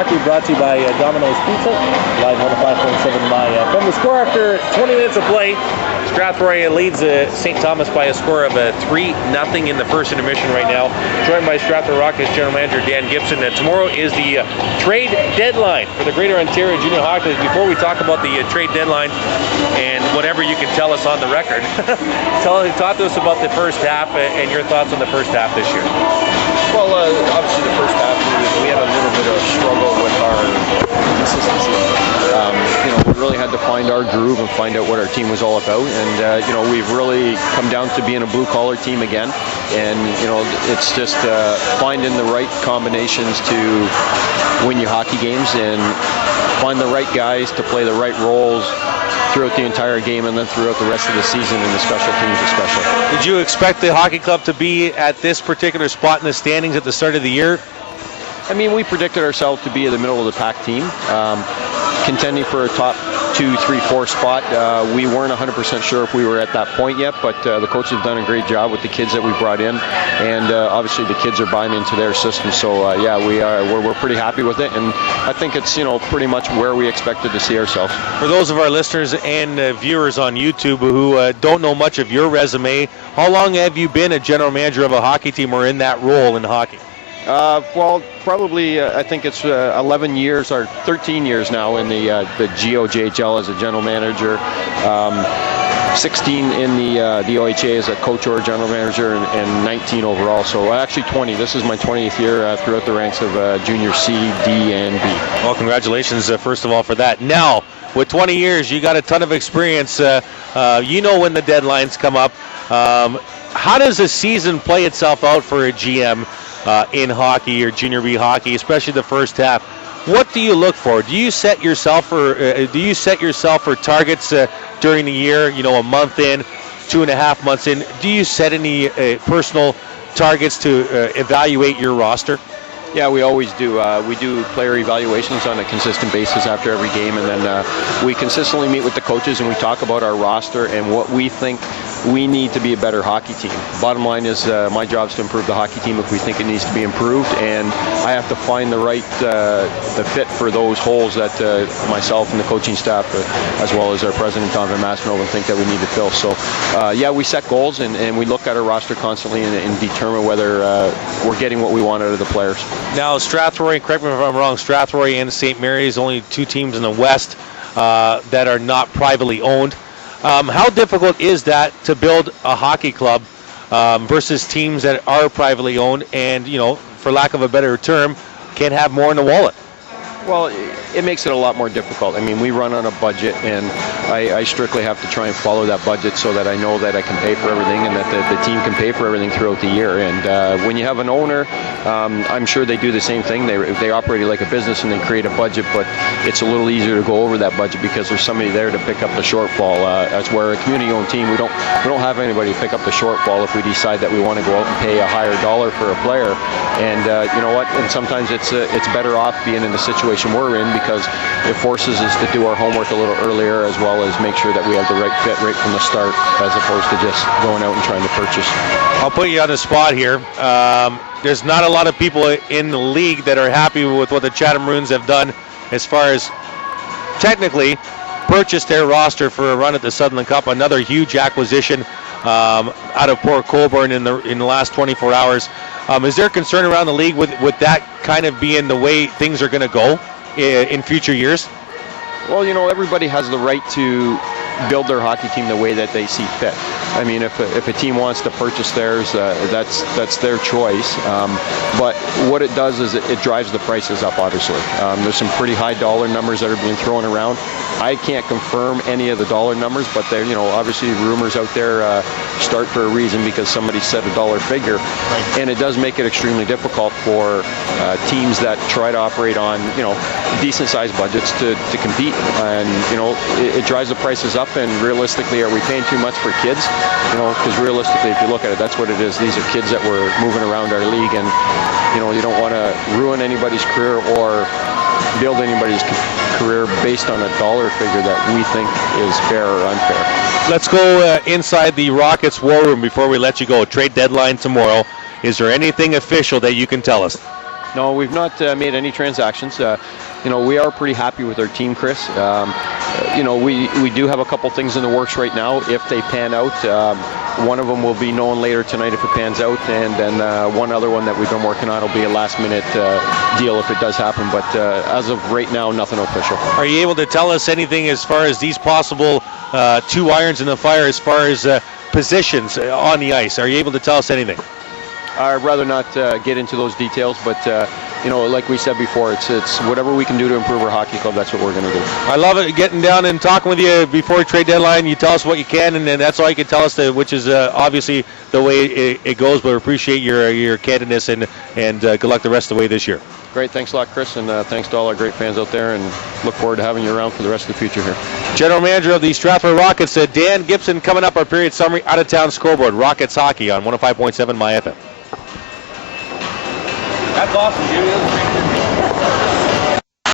Hockey brought to you by Domino's Pizza, live 105.7 myFM. The score after 20 minutes of play, Strathroy leads St. Thomas by a score of 3-0 in the first intermission right now. Joined by Strathroy Rocket General Manager Dan Gibson. Tomorrow is the trade deadline for the Greater Ontario Junior Hockey League. Before we talk about the trade deadline and whatever you can tell us on the record, talk to us about the first half and your thoughts on the first half this year. Well, obviously the first half we had a little bit of a struggle with our consistency. We really had to find our groove and find out what our team was all about. And we've really come down to being a blue-collar team again. And it's just finding the right combinations to win your hockey games and find the right guys to play the right roles throughout the entire game and then throughout the rest of the season and the special teams especially. Did you expect the hockey club to be at this particular spot in the standings at the start of the year? I mean, we predicted ourselves to be in the middle of the pack team, contending for a top 2, 3, 4 spot. We weren't 100% sure if we were at that point yet, but the coaches have done a great job with the kids that we brought in, and obviously the kids are buying into their system. So we're pretty happy with it, and I think it's pretty much where we expected to see ourselves. For those of our listeners and viewers on YouTube who don't know much of your resume, how long have you been a general manager of a hockey team or in that role in hockey? Well, probably I think it's 11 years or 13 years now in the GOJHL as a general manager, 16 in the OHA as a coach or general manager, and 19 overall. So actually 20. This is my 20th year throughout the ranks of junior C, D, and B. Well, congratulations, first of all, for that. Now, with 20 years, you got a ton of experience. When the deadlines come up. How does a season play itself out for a GM? In hockey or junior B hockey, especially the first half? What do you look for? Do you set yourself for targets during the year? A month in, 2.5 months in. Do you set any personal targets to evaluate your roster? Yeah, we always do. We do player evaluations on a consistent basis after every game, and then we consistently meet with the coaches and we talk about our roster and what we think we need to be a better hockey team. Bottom line is my job is to improve the hockey team if we think it needs to be improved, and I have to find the right the fit for those holes that myself and the coaching staff, as well as our president Don Van Massenhoven, think that we need to fill. So we set goals and we look at our roster constantly and determine whether we're getting what we want out of the players. Now, Strathroy, correct me if I'm wrong, Strathroy and St. Mary's, only two teams in the West that are not privately owned. How difficult is that to build a hockey club versus teams that are privately owned and, for lack of a better term, can have more in the wallet? Well, it makes it a lot more difficult. I mean, we run on a budget, and I strictly have to try and follow that budget so that I know that I can pay for everything and that the team can pay for everything throughout the year. And when you have an owner, I'm sure they do the same thing. They operate like a business and they create a budget, but it's a little easier to go over that budget because there's somebody there to pick up the shortfall. That's where a community-owned team, we don't have anybody to pick up the shortfall if we decide that we want to go out and pay a higher dollar for a player. And you know what? And sometimes it's better off being in the situation we're in because it forces us to do our homework a little earlier, as well as make sure that we have the right fit right from the start, as opposed to just going out and trying to purchase. I'll put you on the spot here. There's not a lot of people in the league that are happy with what the Chatham Maroons have done as far as technically purchased their roster for a run at the Sutherland Cup. Another huge acquisition out of Port Colborne in the last 24 hours. Is there concern around the league with that kind of being the way things are going to go in future years? Well, everybody has the right to build their hockey team the way that they see fit. I mean, if a team wants to purchase theirs, that's their choice. But what it does is it drives the prices up, obviously. There's some pretty high dollar numbers that are being thrown around. I can't confirm any of the dollar numbers, but they're, obviously rumors out there start for a reason because somebody said a dollar figure. Right. And it does make it extremely difficult for teams that try to operate on, decent sized budgets to compete. And, it drives the prices up, and realistically, are we paying too much for kids? Because realistically, if you look at it, that's what it is. These are kids that were moving around our league, and, you don't want to ruin anybody's career or build anybody's career based on a dollar figure that we think is fair or unfair. Let's go inside the Rockets war room before we let you go. Trade deadline tomorrow. Is there anything official that you can tell us? No, we've not made any transactions. We are pretty happy with our team, Chris. We do have a couple things in the works right now. If they pan out, one of them will be known later tonight if it pans out, and then one other one that we've been working on will be a last-minute deal if it does happen. But as of right now, nothing official. Are you able to tell us anything as far as these possible two irons in the fire as far as positions on the ice? Are you able to tell us anything? I'd rather not get into those details, but like we said before, it's whatever we can do to improve our hockey club. That's what we're going to do. I love it, getting down and talking with you before trade deadline. You tell us what you can, and then that's all you can tell us, which is obviously the way it goes. But we appreciate your candidness, and good luck the rest of the way this year. Great, thanks a lot, Chris, and thanks to all our great fans out there, and look forward to having you around for the rest of the future here. General Manager of the Strathroy Rockets, Dan Gibson, coming up. Our period summary, out-of-town scoreboard, Rockets hockey on 105.7 myFM. That's awesome, Jimmy.